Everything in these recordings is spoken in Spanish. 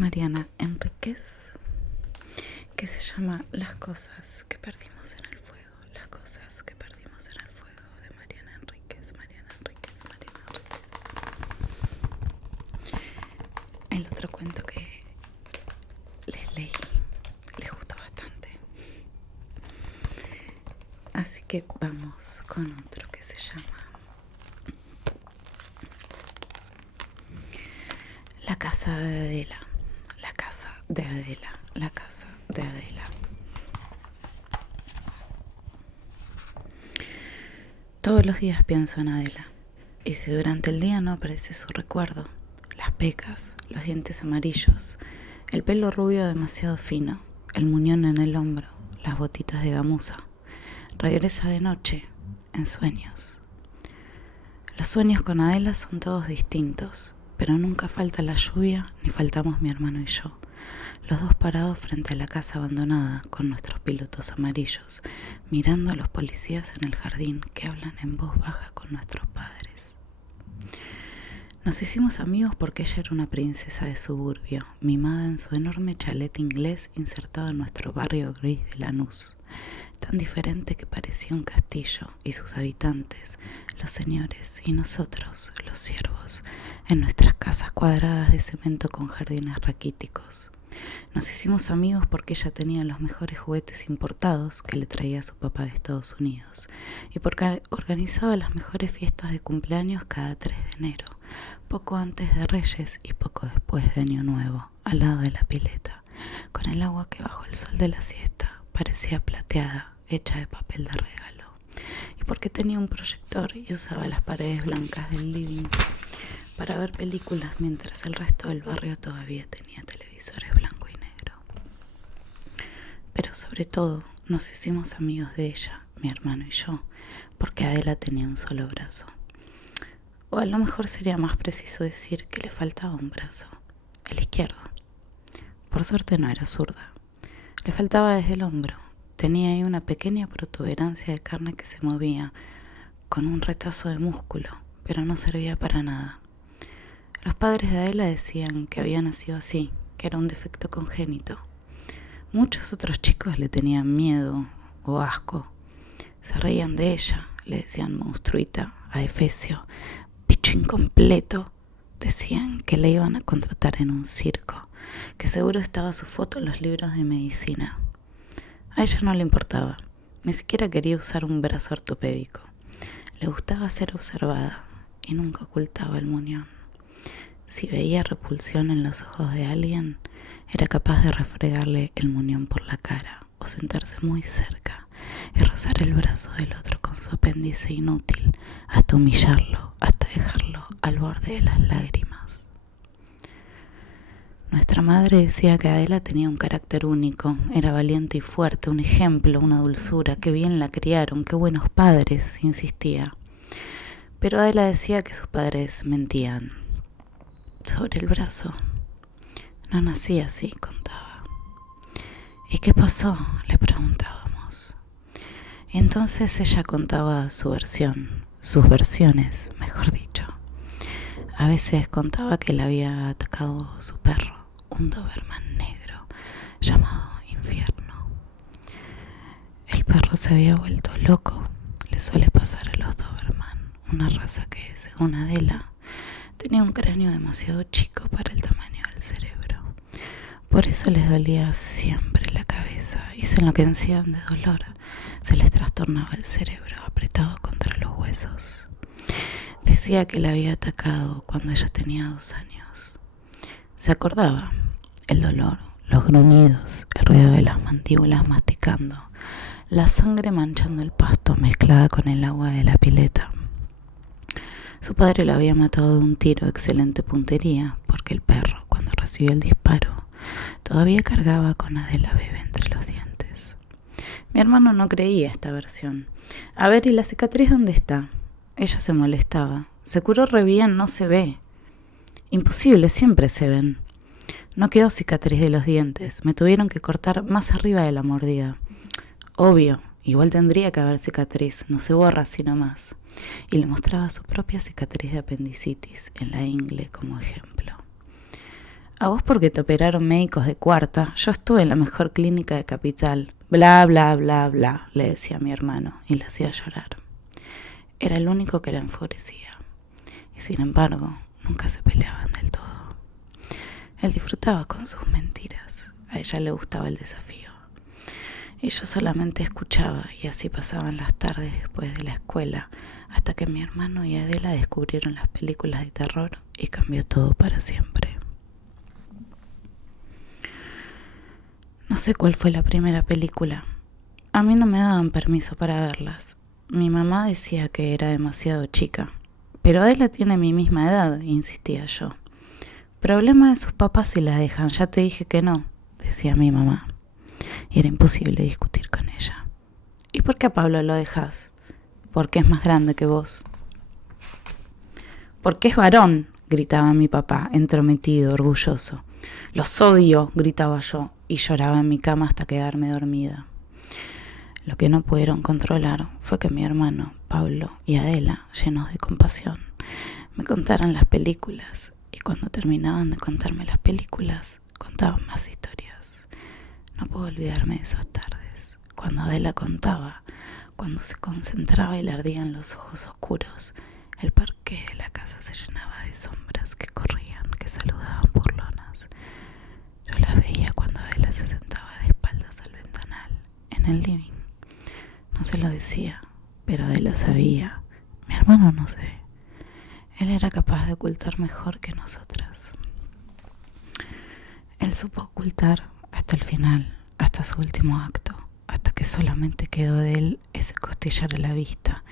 Mariana Enríquez, que se llama Las cosas que perdimos en el fuego. Las cosas que perdimos en el fuego, de Mariana Enríquez. El otro cuento que les leí les gustó bastante, así que vamos con otro que se llama La casa de Adela. La casa de Adela. La casa de Adela. Todos los días pienso en Adela, y si durante el día no aparece su recuerdo, las pecas, los dientes amarillos, el pelo rubio demasiado fino, el muñón en el hombro, las botitas de gamuza, regresa de noche, en sueños. Los sueños con Adela son todos distintos, pero nunca falta la lluvia ni faltamos mi hermano y yo, los dos parados frente a la casa abandonada con nuestros pilotos amarillos, mirando a los policías en el jardín que hablan en voz baja con nuestros padres. Nos hicimos amigos porque ella era una princesa de suburbio, mimada en su enorme chalet inglés insertado en nuestro barrio gris de Lanús, tan diferente que parecía un castillo, y sus habitantes, los señores, y nosotros, los siervos, en nuestras casas cuadradas de cemento con jardines raquíticos. Nos hicimos amigos porque ella tenía los mejores juguetes importados que le traía su papá de Estados Unidos, y porque organizaba las mejores fiestas de cumpleaños cada 3 de enero, poco antes de Reyes y poco después de Año Nuevo, al lado de la pileta, con el agua que bajo el sol de la siesta parecía plateada, hecha de papel de regalo, y porque tenía un proyector y usaba las paredes blancas del living para ver películas mientras el resto del barrio todavía tenía televisores blanco y negro. Pero sobre todo nos hicimos amigos de ella, mi hermano y yo, porque Adela tenía un solo brazo. O a lo mejor sería más preciso decir que le faltaba un brazo, el izquierdo. Por suerte no era zurda. Le faltaba desde el hombro. Tenía ahí una pequeña protuberancia de carne que se movía, con un retazo de músculo, pero no servía para nada. Los padres de Adela decían que había nacido así, que era un defecto congénito. Muchos otros chicos le tenían miedo o asco. Se reían de ella, le decían monstruita a Efesio, bicho incompleto. Decían que le iban a contratar en un circo, que seguro estaba su foto en los libros de medicina. A ella no le importaba, ni siquiera quería usar un brazo ortopédico. Le gustaba ser observada y nunca ocultaba el muñón. Si veía repulsión en los ojos de alguien, era capaz de refregarle el muñón por la cara o sentarse muy cerca y rozar el brazo del otro con su apéndice inútil hasta humillarlo, hasta dejarlo al borde de las lágrimas. Nuestra madre decía que Adela tenía un carácter único, era valiente y fuerte, un ejemplo, una dulzura, qué bien la criaron, qué buenos padres, insistía. Pero Adela decía que sus padres mentían. Sobre el brazo. No nací así, contaba. ¿Y qué pasó?, le preguntábamos. Y entonces ella contaba su versión, sus versiones, mejor dicho. A veces contaba que le había atacado su perro, un Doberman negro, llamado Infierno. El perro se había vuelto loco, le suele pasar a los Doberman, una raza que, según Adela, tenía un cráneo demasiado chico para el tamaño del cerebro. Por eso les dolía siempre la cabeza y se enloquecían de dolor. Se les trastornaba el cerebro apretado contra los huesos. Decía que la había atacado cuando ella tenía 2 años. Se acordaba el dolor, los gruñidos, el ruido de las mandíbulas masticando, la sangre manchando el pasto mezclada con el agua de la pileta. Su padre lo había matado de un tiro de excelente puntería, porque el perro, cuando recibió el disparo, todavía cargaba con Adela bebé entre los dientes. Mi hermano no creía esta versión. A ver, ¿y la cicatriz dónde está? Ella se molestaba. Se curó re bien, no se ve. Imposible, siempre se ven. No quedó cicatriz de los dientes. Me tuvieron que cortar más arriba de la mordida. Obvio, igual tendría que haber cicatriz, no se borra así nomás. Y le mostraba su propia cicatriz de apendicitis en la ingle como ejemplo. A vos porque te operaron médicos de cuarta, yo estuve en la mejor clínica de Capital. Bla, bla, bla, bla, le decía a mi hermano y le hacía llorar. Era el único que la enfurecía. Y sin embargo, nunca se peleaban del todo. Él disfrutaba con sus mentiras. A ella le gustaba el desafío. Y yo solamente escuchaba, y así pasaban las tardes después de la escuela, hasta que mi hermano y Adela descubrieron las películas de terror y cambió todo para siempre. No sé cuál fue la primera película. A mí no me daban permiso para verlas. Mi mamá decía que era demasiado chica. Pero Adela tiene mi misma edad, insistía yo. Problema de sus papás si la dejan, ya te dije que no, decía mi mamá. Y era imposible discutir con ella. ¿Y por qué a Pablo lo dejas? Porque es más grande que vos. Porque es varón, gritaba mi papá, entrometido, orgulloso. Los odio, gritaba yo, y lloraba en mi cama hasta quedarme dormida. Lo que no pudieron controlar fue que mi hermano, Pablo y Adela, llenos de compasión, me contaran las películas, y cuando terminaban de contarme las películas, contaban más historias. No puedo olvidarme de esas tardes, cuando Adela contaba, cuando se concentraba y le ardían los ojos oscuros, el parqué de la casa se llenaba de sombras que corrían, que saludaban burlonas. Yo las veía cuando Adela se sentaba de espaldas al ventanal, en el living. No se lo decía, pero Adela sabía. Mi hermano no sé. Él era capaz de ocultar mejor que nosotras. Él supo ocultar hasta el final, hasta su último acto, hasta que solamente quedó de él ese costillar a la vista,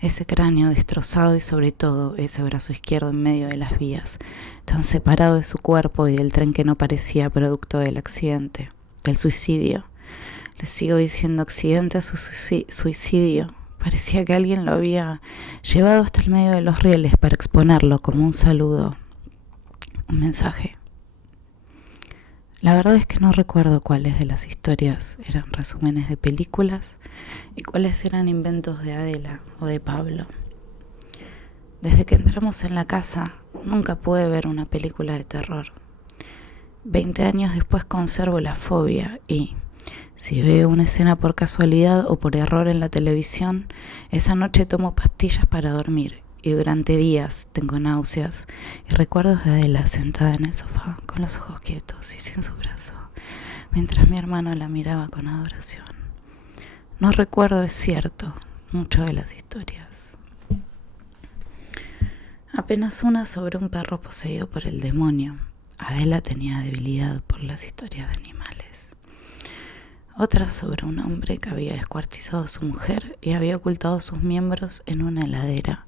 ese cráneo destrozado y sobre todo ese brazo izquierdo en medio de las vías, tan separado de su cuerpo y del tren que no parecía producto del accidente, del suicidio. Le sigo diciendo accidente a su suicidio. Parecía que alguien lo había llevado hasta el medio de los rieles para exponerlo como un saludo, un mensaje. La verdad es que no recuerdo cuáles de las historias eran resúmenes de películas y cuáles eran inventos de Adela o de Pablo. Desde que entramos en la casa, nunca pude ver una película de terror. 20 años después conservo la fobia y, si veo una escena por casualidad o por error en la televisión, esa noche tomo pastillas para dormir y durante días tengo náuseas y recuerdos de Adela sentada en el sofá con los ojos quietos y sin su brazo, mientras mi hermano la miraba con adoración. No recuerdo, es cierto, mucho de las historias. Apenas una sobre un perro poseído por el demonio. Adela tenía debilidad por las historias de animales. Otra sobre un hombre que había descuartizado a su mujer y había ocultado sus miembros en una heladera.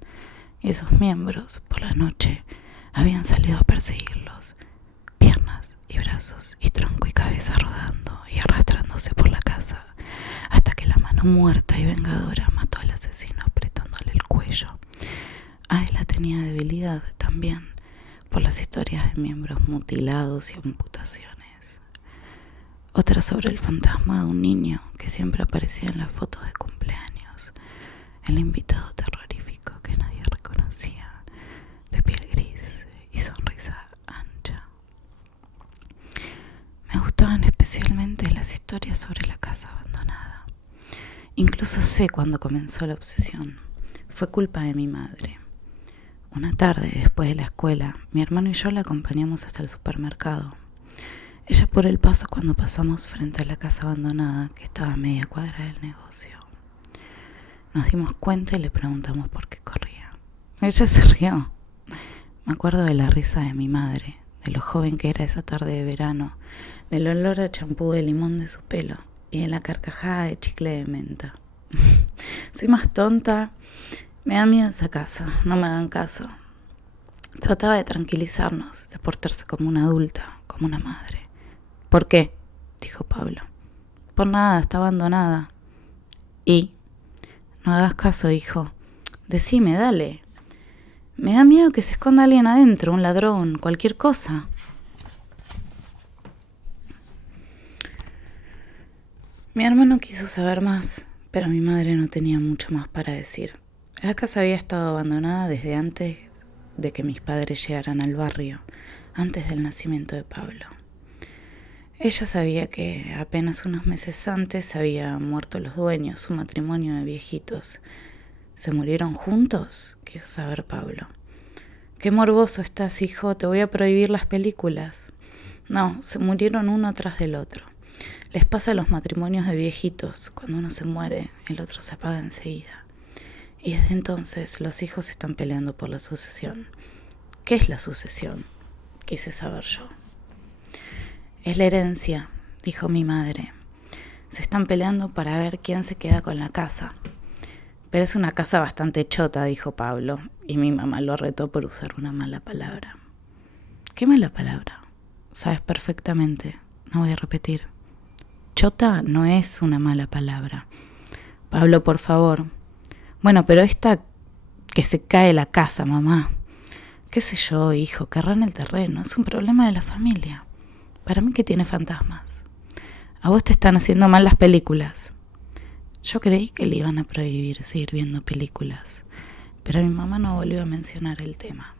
Y esos miembros, por la noche, habían salido a perseguirlos. Piernas y brazos y tronco y cabeza rodando y arrastrándose por la casa, hasta que la mano muerta y vengadora mató al asesino apretándole el cuello. Adela tenía debilidad también por las historias de miembros mutilados y amputaciones. Otra sobre el fantasma de un niño que siempre aparecía en las fotos de cumpleaños. El invitado terrorífico que nadie reconocía, de piel gris y sonrisa ancha. Me gustaban especialmente las historias sobre la casa abandonada. Incluso sé cuándo comenzó la obsesión. Fue culpa de mi madre. Una tarde, después de la escuela, mi hermano y yo la acompañamos hasta el supermercado. Ella por el paso cuando pasamos frente a la casa abandonada que estaba a media cuadra del negocio. Nos dimos cuenta y le preguntamos por qué corría. Ella se rió. Me acuerdo de la risa de mi madre, de lo joven que era esa tarde de verano, del olor a champú de limón de su pelo y de la carcajada de chicle de menta. Soy más tonta. Me da miedo esa casa, no me hagan caso. Trataba de tranquilizarnos, de portarse como una adulta, como una madre. ¿Por qué?, dijo Pablo. Por nada, está abandonada. ¿Y? No hagas caso, hijo. Decime, dale. Me da miedo que se esconda alguien adentro, un ladrón, cualquier cosa. Mi hermano quiso saber más, pero mi madre no tenía mucho más para decir. La casa había estado abandonada desde antes de que mis padres llegaran al barrio. antes del nacimiento de Pablo. Ella sabía que apenas unos meses antes habían muerto los dueños, su matrimonio de viejitos. ¿Se murieron juntos?, quiso saber Pablo. Qué morboso estás, hijo, te voy a prohibir las películas. No, se murieron uno tras del otro. Les pasa a los matrimonios de viejitos, cuando uno se muere, el otro se apaga enseguida. Y desde entonces los hijos están peleando por la sucesión. ¿Qué es la sucesión?, quise saber yo. Es la herencia, dijo mi madre. Se están peleando para ver quién se queda con la casa. Pero es una casa bastante chota, dijo Pablo, y mi mamá lo retó por usar una mala palabra. ¿Qué mala palabra? Sabes perfectamente, no voy a repetir. Chota no es una mala palabra. Pablo, por favor. Bueno, pero esta que se cae la casa, mamá. Qué sé yo, hijo, querrán el terreno, es un problema de la familia. Para mí que tiene fantasmas. A vos te están haciendo mal las películas. Yo creí que le iban a prohibir seguir viendo películas, pero mi mamá no volvió a mencionar el tema.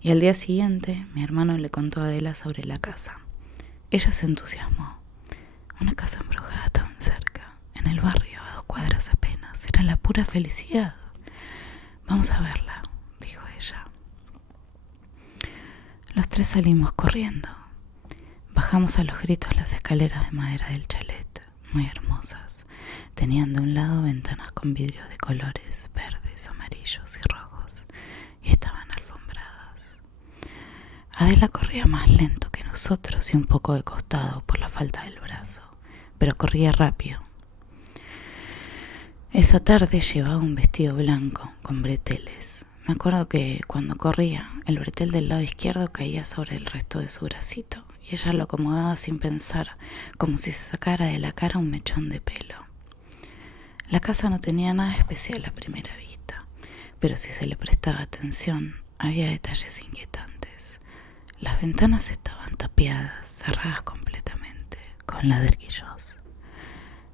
Y al día siguiente, mi hermano le contó a Adela sobre la casa. Ella se entusiasmó. Una casa embrujada tan cerca, en el barrio, a 2 cuadras apenas. Era la pura felicidad. Vamos a verla, dijo ella. Los 3 salimos corriendo. Bajamos a los gritos las escaleras de madera del chalet, muy hermosas. Tenían de un lado ventanas con vidrios de colores verdes, amarillos y rojos, y estaban alfombradas. Adela corría más lento que nosotros y un poco de costado por la falta del brazo, pero corría rápido. Esa tarde llevaba un vestido blanco con breteles. Me acuerdo que cuando corría, el bretel del lado izquierdo caía sobre el resto de su bracito, y ella lo acomodaba sin pensar, como si se sacara de la cara un mechón de pelo. La casa no tenía nada especial a primera vista, pero si se le prestaba atención, había detalles inquietantes. Las ventanas estaban tapiadas, cerradas completamente, con ladrillos,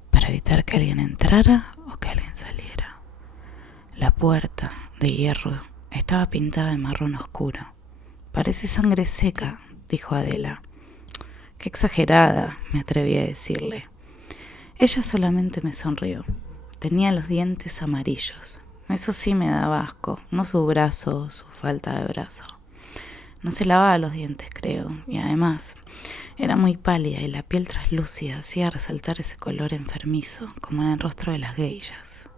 para evitar que alguien entrara o que alguien saliera. La puerta, de hierro, estaba pintada de marrón oscuro. Parece sangre seca, dijo Adela. Qué exagerada, me atreví a decirle. Ella solamente me sonrió. Tenía los dientes amarillos. Eso sí me daba asco, no su brazo, su falta de brazo. No se lavaba los dientes, creo, y además era muy pálida y la piel traslúcida hacía resaltar ese color enfermizo, como en el rostro de las geishas.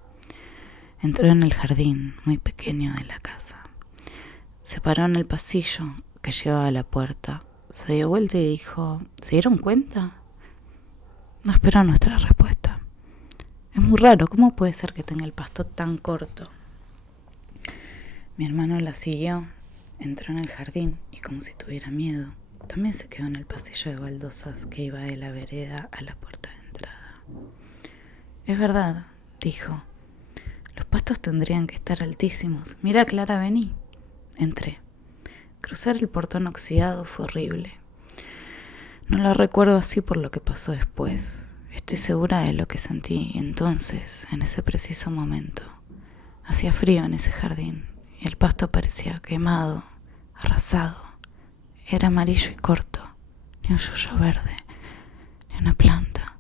Entró en el jardín muy pequeño de la casa. Se paró en el pasillo que llevaba a la puerta. Se dio vuelta y dijo, ¿se dieron cuenta? No esperó nuestra respuesta. Es muy raro, ¿cómo puede ser que tenga el pasto tan corto? Mi hermano la siguió, entró en el jardín y como si tuviera miedo, también se quedó en el pasillo de baldosas que iba de la vereda a la puerta de entrada. Es verdad, dijo. Los pastos tendrían que estar altísimos. Mira, Clara, vení. Entré. Cruzar el portón oxidado fue horrible. No lo recuerdo así por lo que pasó después. Estoy segura de lo que sentí entonces, en ese preciso momento. Hacía frío en ese jardín y el pasto parecía quemado, arrasado. Era amarillo y corto, ni un yuyo verde, ni una planta.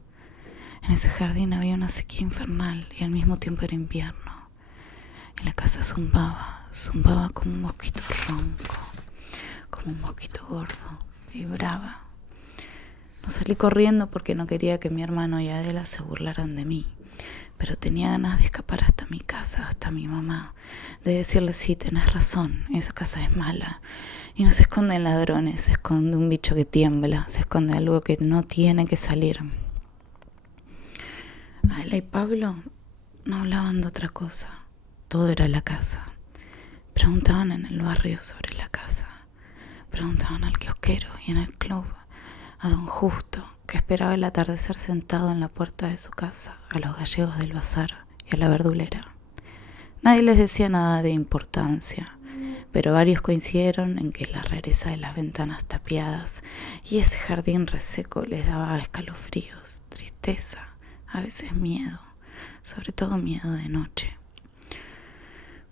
En ese jardín había una sequía infernal y al mismo tiempo era invierno. Y la casa zumbaba como un mosquito ronco, como un mosquito gordo, vibraba. No salí corriendo porque no quería que mi hermano y Adela se burlaran de mí, pero tenía ganas de escapar hasta mi casa, hasta mi mamá, de decirle, sí, tenés razón, esa casa es mala, y no se esconden ladrones, se esconde un bicho que tiembla, se esconde algo que no tiene que salir. Adela y Pablo no hablaban de otra cosa, todo era la casa. Preguntaban en el barrio sobre la casa, preguntaban al kiosquero y en el club, a don Justo, que esperaba el atardecer sentado en la puerta de su casa, a los gallegos del bazar y a la verdulera. Nadie les decía nada de importancia, pero varios coincidieron en que la rareza de las ventanas tapiadas y ese jardín reseco les daba escalofríos, tristeza, a veces miedo, sobre todo miedo de noche.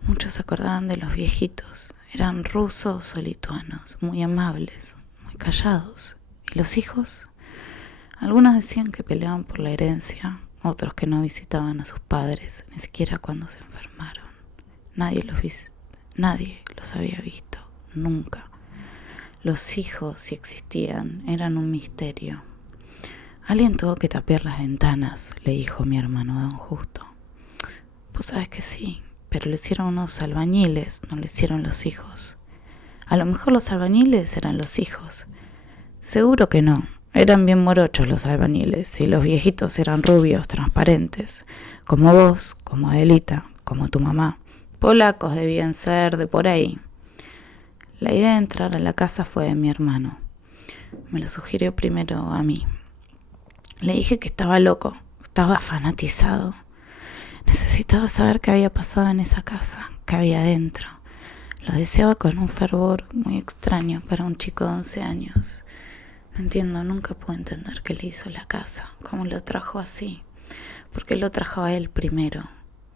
Muchos se acordaban de los viejitos. Eran rusos o lituanos, muy amables, muy callados. ¿Y los hijos? Algunos decían que peleaban por la herencia, otros que no visitaban a sus padres, ni siquiera cuando se enfermaron. Nadie los había visto, nunca. Los hijos, si existían, eran un misterio. Alguien tuvo que tapiar las ventanas, le dijo mi hermano don Justo. Vos sabés que sí, pero lo hicieron unos albañiles, no lo hicieron los hijos. A lo mejor los albañiles eran los hijos. Seguro que no, eran bien morochos los albañiles y los viejitos eran rubios, transparentes, como vos, como Adelita, como tu mamá. Polacos debían ser de por ahí. La idea de entrar a la casa fue de mi hermano. Me lo sugirió primero a mí. Le dije que estaba loco, estaba fanatizado. Necesitaba saber qué había pasado en esa casa, qué había adentro. Lo deseaba con un fervor muy extraño para un chico de 11 años. No entiendo, nunca pude entender qué le hizo la casa, cómo lo trajo así. Porque lo trajo a él primero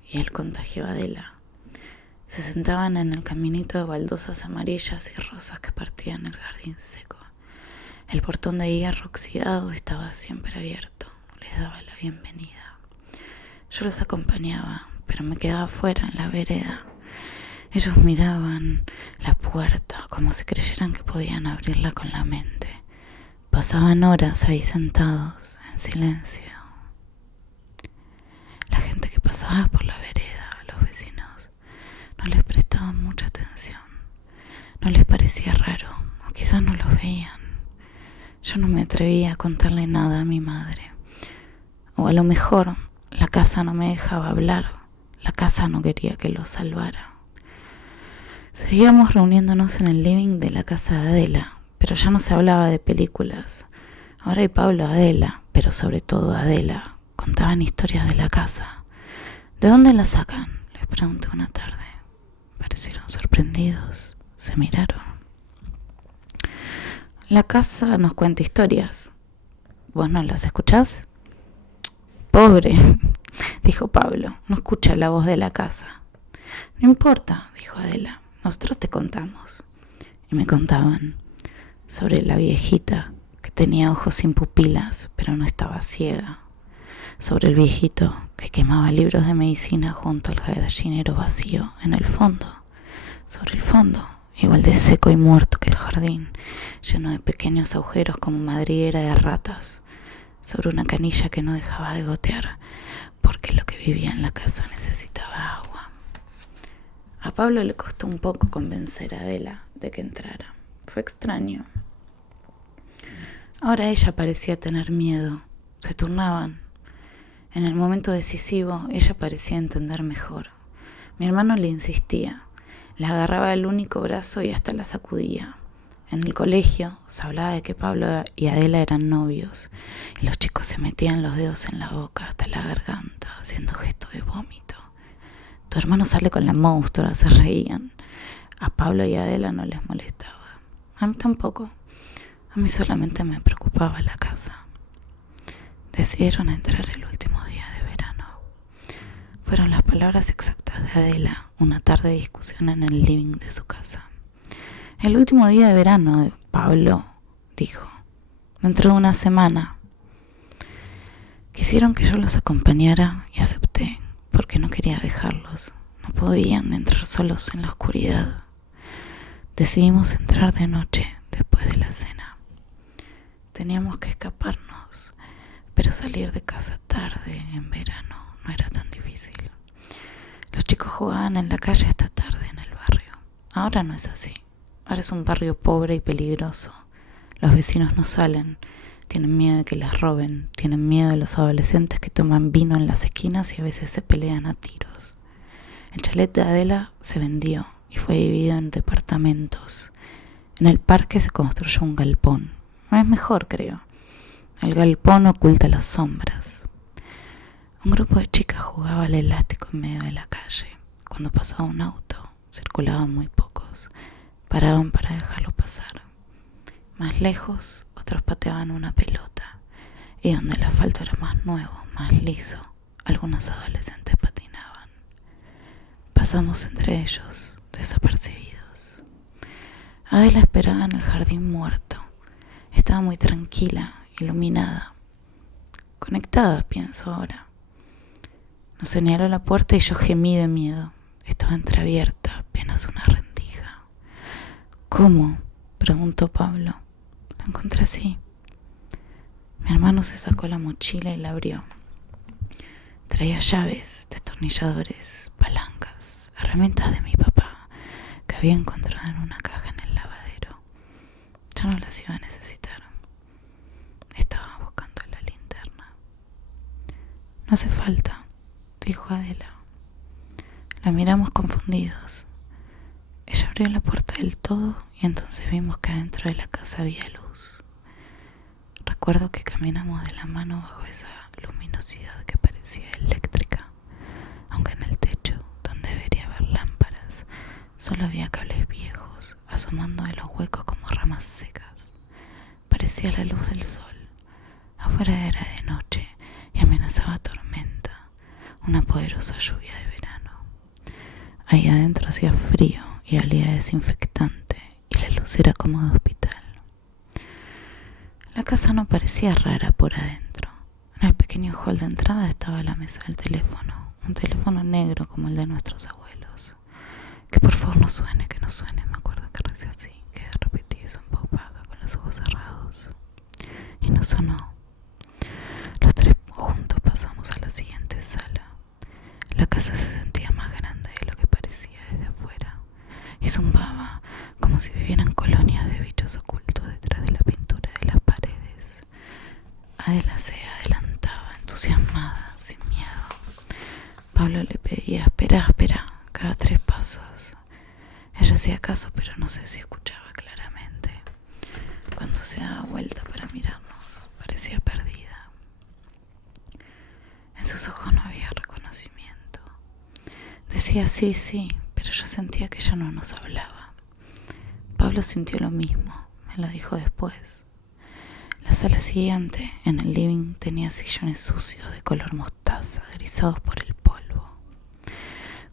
y él contagió a Adela. Se sentaban en el caminito de baldosas amarillas y rosas que partían el jardín seco. El portón de hierro oxidado estaba siempre abierto, les daba la bienvenida. Yo los acompañaba, pero me quedaba fuera en la vereda. Ellos miraban la puerta como si creyeran que podían abrirla con la mente. Pasaban horas ahí sentados, en silencio. La gente que pasaba por la vereda, los vecinos, no les prestaban mucha atención. No les parecía raro, o quizás no los veían. Yo no me atrevía a contarle nada a mi madre. O a lo mejor la casa no me dejaba hablar. La casa no quería que lo salvara. Seguíamos reuniéndonos en el living de la casa de Adela, pero ya no se hablaba de películas. Ahora y Pablo Adela, pero sobre todo Adela, contaban historias de la casa. ¿De dónde la sacan?, les pregunté una tarde. Parecieron sorprendidos, se miraron. La casa nos cuenta historias. ¿Vos no las escuchás? Pobre, dijo Pablo, no escucha la voz de la casa. No importa, dijo Adela, nosotros te contamos. Y me contaban sobre la viejita que tenía ojos sin pupilas, pero no estaba ciega. Sobre el viejito que quemaba libros de medicina junto al gallinero vacío en el fondo. Sobre el fondo, igual de seco y muerto que el jardín, lleno de pequeños agujeros como madriguera de ratas. Sobre una canilla que no dejaba de gotear, porque lo que vivía en la casa necesitaba agua. A Pablo le costó un poco convencer a Adela de que entrara. Fue extraño. Ahora ella parecía tener miedo. Se turnaban. En el momento decisivo, ella parecía entender mejor. Mi hermano le insistía. Le agarraba el único brazo y hasta la sacudía. En el colegio se hablaba de que Pablo y Adela eran novios y los chicos se metían los dedos en la boca hasta la garganta haciendo gestos de vómito. Tu hermano sale con la monstrua, se reían. A Pablo y a Adela no les molestaba. A mí tampoco. A mí solamente me preocupaba la casa. Decidieron entrar el último día de verano. Fueron las palabras exactas de Adela, una tarde de discusión en el living de su casa. El último día de verano, Pablo dijo, dentro de una semana. Quisieron que yo los acompañara y acepté, porque no quería dejarlos. No podían entrar solos en la oscuridad. Decidimos entrar de noche, después de la cena. Teníamos que escaparnos, pero salir de casa tarde en verano no era tan difícil. Los chicos jugaban en la calle hasta tarde en el barrio. Ahora no es así. Ahora es un barrio pobre y peligroso. Los vecinos no salen. Tienen miedo de que les roben. Tienen miedo de los adolescentes que toman vino en las esquinas y a veces se pelean a tiros. El chalet de Adela se vendió y fue dividido en departamentos. En el parque se construyó un galpón. No es mejor, creo. El galpón oculta las sombras. Un grupo de chicas jugaba al elástico en medio de la calle. Cuando pasaba un auto, circulaban muy pocos. Paraban para dejarlo pasar. Más lejos, otros pateaban una pelota. Y donde el asfalto era más nuevo, más liso, algunos adolescentes patinaban. pasamos entre ellos, desapercibidos. Adela esperaba en el jardín muerto. Estaba muy tranquila, iluminada. Conectada, pienso ahora. Nos señaló la puerta y yo gemí de miedo. Estaba entreabierta, apenas una rendija. ¿Cómo?, preguntó Pablo. La encontré así. Mi hermano se sacó la mochila y la abrió. Traía llaves, destornilladores, palancas, herramientas de mi papá que había encontrado en una caja en el lavadero. Ya no las iba a necesitar. Estaba buscando la linterna. No hace falta, dijo Adela. La miramos confundidos. Ella abrió la puerta del todo y entonces vimos que adentro de la casa había luz. Recuerdo que caminamos de la mano bajo esa luminosidad que parecía eléctrica, aunque en el techo, donde debería haber lámparas, solo había cables viejos asomando de los huecos como ramas secas. Parecía la luz del sol. Afuera era de noche y amenazaba tormenta, una poderosa lluvia de verano. Ahí adentro hacía frío y olía a desinfectante y la luz era como de hospital. La casa no parecía rara por adentro. En el pequeño hall de entrada estaba la mesa del teléfono, un teléfono negro como el de nuestros abuelos. Que por favor no suene, que no suene, me acuerdo que recé así, que repetí eso en voz baja con los ojos cerrados. Y no sonó. Los tres juntos pasamos a la siguiente sala. La casa se sentía más grande de lo que parecía desde afuera y zumbaba como si vivieran colonias de bichos ocultos detrás de la pintura de las paredes. Adela se adelantaba, entusiasmada, sin miedo. Pablo le pedía, espera, cada 3 pasos. Ella hacía caso, pero no sé si escuchaba claramente. Cuando se daba vuelta para mirarnos, parecía perdida. En sus ojos no había reconocimiento. Decía sí, pero yo sentía que ella no nos hablaba. Pablo sintió lo mismo, me lo dijo después. La sala siguiente, en el living, tenía sillones sucios de color mostaza, grisados por el polvo.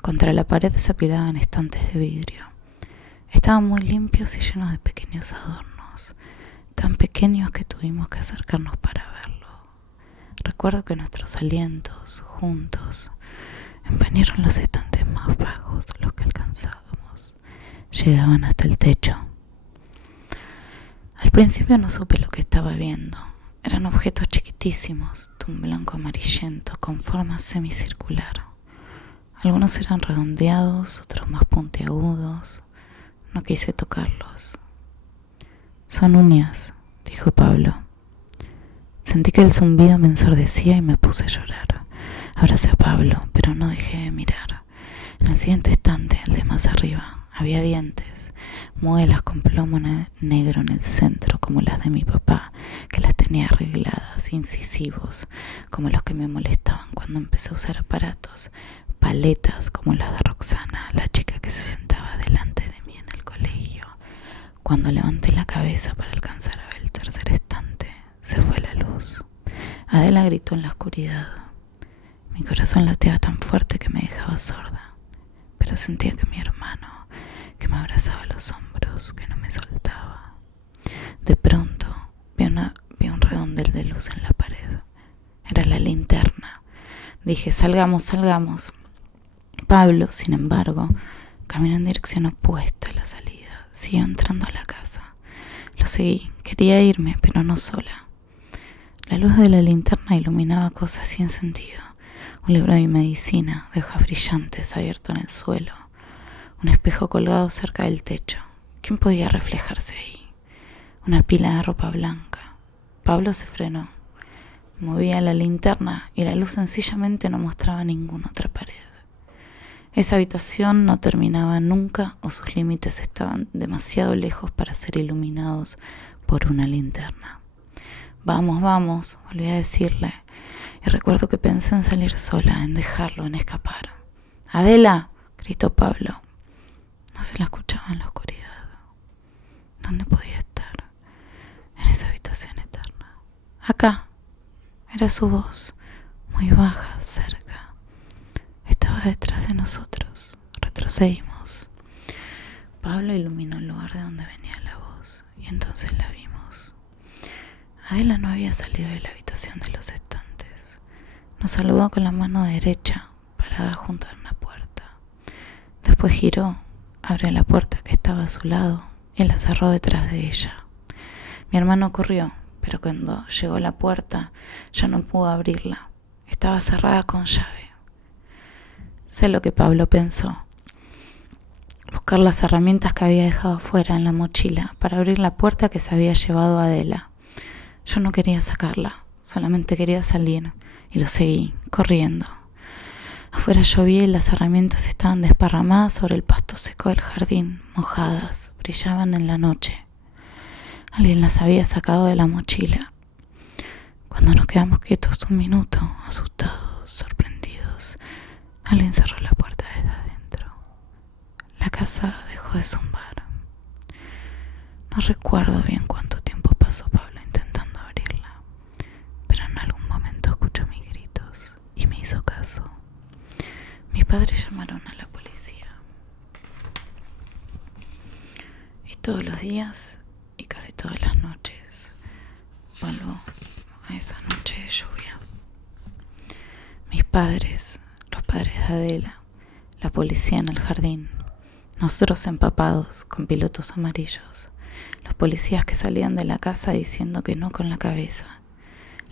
Contra la pared se apilaban estantes de vidrio. Estaban muy limpios y llenos de pequeños adornos, tan pequeños que tuvimos que acercarnos para verlo. Recuerdo que nuestros alientos, juntos, empañaron los estantes más bajos, los que alcanzábamos. Llegaban hasta el techo. Al principio no supe lo que estaba viendo. Eran objetos chiquitísimos, de un blanco amarillento, con forma semicircular. Algunos eran redondeados, otros más puntiagudos. No quise tocarlos. Son uñas, dijo Pablo. Sentí que el zumbido me ensordecía y me puse a llorar. Abracé a Pablo, pero no dejé de mirar. En el siguiente estante, el de más arriba, había dientes, muelas con plomo negro en el centro, como las de mi papá, que las tenía arregladas, incisivos, como los que me molestaban cuando empecé a usar aparatos, paletas como las de Roxana, la chica que se sentaba delante de mí en el colegio. Cuando levanté la cabeza para alcanzar a ver el tercer estante, se fue la luz. Adela gritó en la oscuridad. Mi corazón lateaba tan fuerte que me dejaba sorda, pero sentía que mi hermano, que me abrazaba los hombros, que no me soltaba. De pronto vi un redondel de luz en la pared. Era la linterna. Dije, salgamos. Pablo, sin embargo, caminó en dirección opuesta a la salida. Siguió entrando a la casa. Lo seguí. Quería irme, pero no sola. La luz de la linterna iluminaba cosas sin sentido. Un libro de medicina, de hojas brillantes, abierto en el suelo. Un espejo colgado cerca del techo. ¿Quién podía reflejarse ahí? Una pila de ropa blanca. Pablo se frenó. Movía la linterna y la luz sencillamente no mostraba ninguna otra pared. Esa habitación no terminaba nunca o sus límites estaban demasiado lejos para ser iluminados por una linterna. Vamos, volví a decirle. Y recuerdo que pensé en salir sola, en dejarlo, en escapar. ¡Adela!, gritó Pablo. No se la escuchaba en la oscuridad. ¿Dónde podía estar? En esa habitación eterna. Acá. Era su voz, muy baja, cerca. Estaba detrás de nosotros, retrocedimos. Pablo iluminó el lugar de donde venía la voz y entonces la vimos. Adela no había salido de la habitación de los estantes. Nos saludó con la mano derecha, parada junto a una puerta. Después giró, abrió la puerta que estaba a su lado y la cerró detrás de ella. Mi hermano corrió, pero cuando llegó a la puerta ya no pudo abrirla. Estaba cerrada con llave. Sé lo que Pablo pensó. Buscar las herramientas que había dejado fuera en la mochila para abrir la puerta que se había llevado Adela. Yo no quería sacarla, solamente quería salir y lo seguí, corriendo. Afuera llovía y las herramientas estaban desparramadas sobre el pasto seco del jardín, mojadas, brillaban en la noche. Alguien las había sacado de la mochila. Cuando nos quedamos quietos un minuto, asustados, sorprendidos, alguien cerró la puerta desde adentro. La casa dejó de zumbar. No recuerdo bien cuánto tiempo pasó Pablo intentando abrirla, pero en algún momento escuchó mis gritos y me hizo caso. Mis padres llamaron a la policía. Y todos los días y casi todas las noches vuelvo a esa noche de lluvia. Mis padres, los padres de Adela, la policía en el jardín, nosotros empapados con pilotos amarillos, los policías que salían de la casa diciendo que no con la cabeza,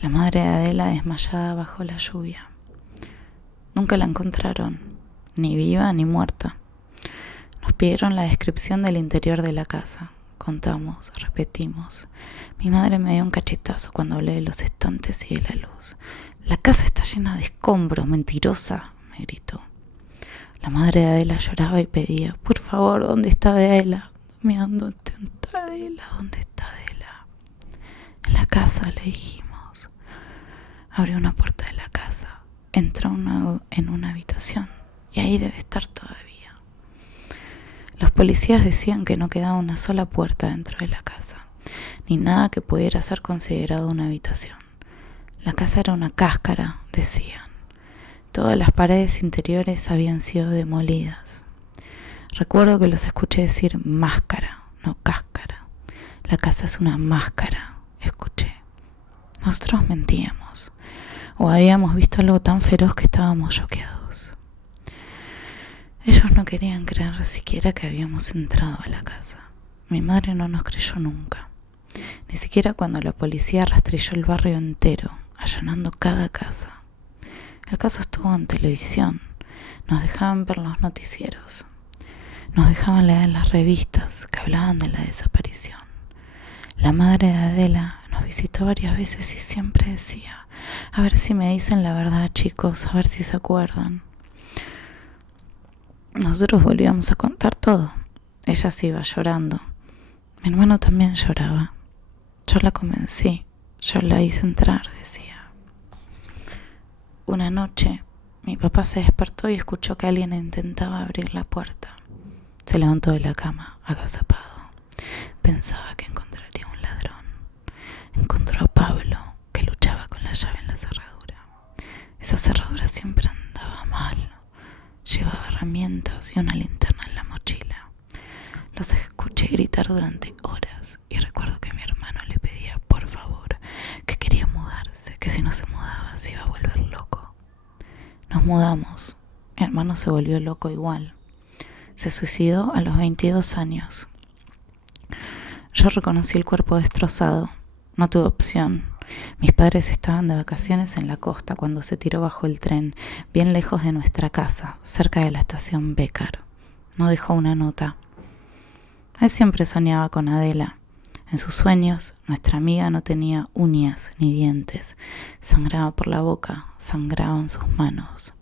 la madre de Adela desmayada bajo la lluvia. Nunca la encontraron, ni viva ni muerta. Nos pidieron la descripción del interior de la casa. Contamos, repetimos. Mi madre me dio un cachetazo cuando hablé de los estantes y de la luz. La casa está llena de escombros, mentirosa, me gritó. La madre de Adela lloraba y pedía, por favor, ¿dónde está Adela? ¿Dónde está Adela? ¿Dónde está Adela? En la casa, le dijimos. Abrió una puerta de la casa. Entró en una habitación y ahí debe estar todavía. Los policías decían que no quedaba una sola puerta dentro de la casa, ni nada que pudiera ser considerado una habitación. La casa era una cáscara, decían. Todas las paredes interiores habían sido demolidas. Recuerdo que los escuché decir máscara, no cáscara. La casa es una máscara, escuché. Nosotros mentíamos, o habíamos visto algo tan feroz que estábamos choqueados. Ellos no querían creer siquiera que habíamos entrado a la casa. Mi madre no nos creyó nunca, ni siquiera cuando la policía rastrilló el barrio entero, allanando cada casa. El caso estuvo en televisión, nos dejaban ver los noticieros, nos dejaban leer las revistas que hablaban de la desaparición. La madre de Adela nos visitó varias veces y siempre decía, a ver si me dicen la verdad, chicos, a ver si se acuerdan. Nosotros volvíamos a contar todo. Ella se iba llorando. Mi hermano también lloraba. Yo la convencí, yo la hice entrar, decía. Una noche, mi papá se despertó y escuchó que alguien intentaba abrir la puerta. Se levantó de la cama, agazapado. Pensaba que encontraría un ladrón. Encontró a Pablo, que luchaba con la llave en la cerradura. Esa cerradura siempre andaba mal. Llevaba herramientas y una linterna en la mochila. Los escuché gritar durante horas y recuerdo que mi hermano le pedía, por favor, que quería mudarse, que si no se mudaba se iba a volver loco. Nos mudamos. Mi hermano se volvió loco igual. Se suicidó a los 22 años. Yo reconocí el cuerpo destrozado. No tuve opción. Mis padres estaban de vacaciones en la costa cuando se tiró bajo el tren, bien lejos de nuestra casa, cerca de la estación Becar. No dejó una nota. Él siempre soñaba con Adela. En sus sueños, nuestra amiga no tenía uñas ni dientes. Sangraba por la boca, sangraban sus manos.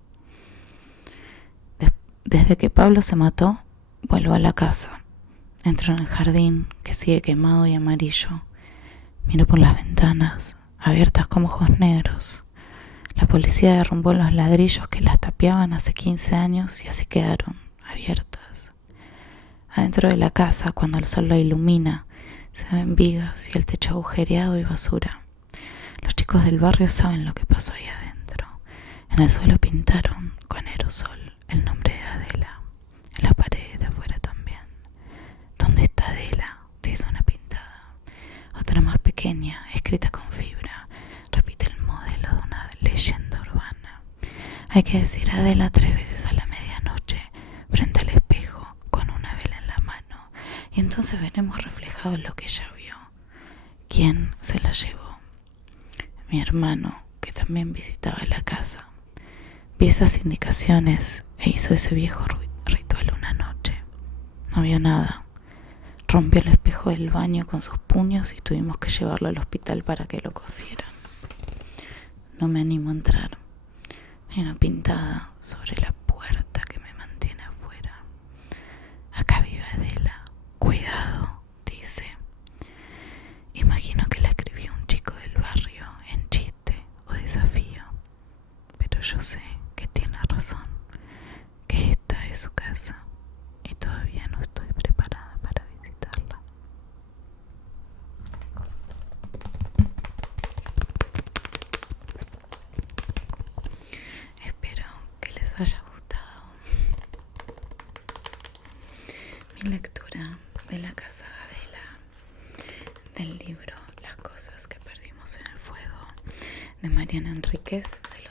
Desde que Pablo se mató, vuelvo a la casa. Entro en el jardín, que sigue quemado y amarillo. Miro por las ventanas, abiertas como ojos negros. La policía derrumbó los ladrillos que las tapiaban hace 15 años y así quedaron, abiertas. Adentro de la casa, cuando el sol la ilumina, se ven vigas y el techo agujereado y basura. Los chicos del barrio saben lo que pasó ahí adentro. En el suelo pintaron con aerosol el nombre de Adela. Hay que decir Adela 3 veces a la medianoche, frente al espejo, con una vela en la mano, y entonces veremos reflejado lo que ella vio. ¿Quién se la llevó? Mi hermano, que también visitaba la casa. Vio esas indicaciones e hizo ese viejo ritual una noche. No vio nada. Rompió el espejo del baño con sus puños y tuvimos que llevarlo al hospital para que lo cosieran. No me animo a entrar. Hay una pintada sobre la puerta que me mantiene afuera. Acá vive Adela. Cuidado, dice. Imagino que la escribió un chico del barrio en chiste o desafío. Pero yo sé que tiene razón, que esta es su casa y todavía no estoy preparada para visitarla. Espero que les haya gustado mi lectura de La casa de Adela, del libro Las cosas que perdimos en el fuego, de Mariana Enríquez. Se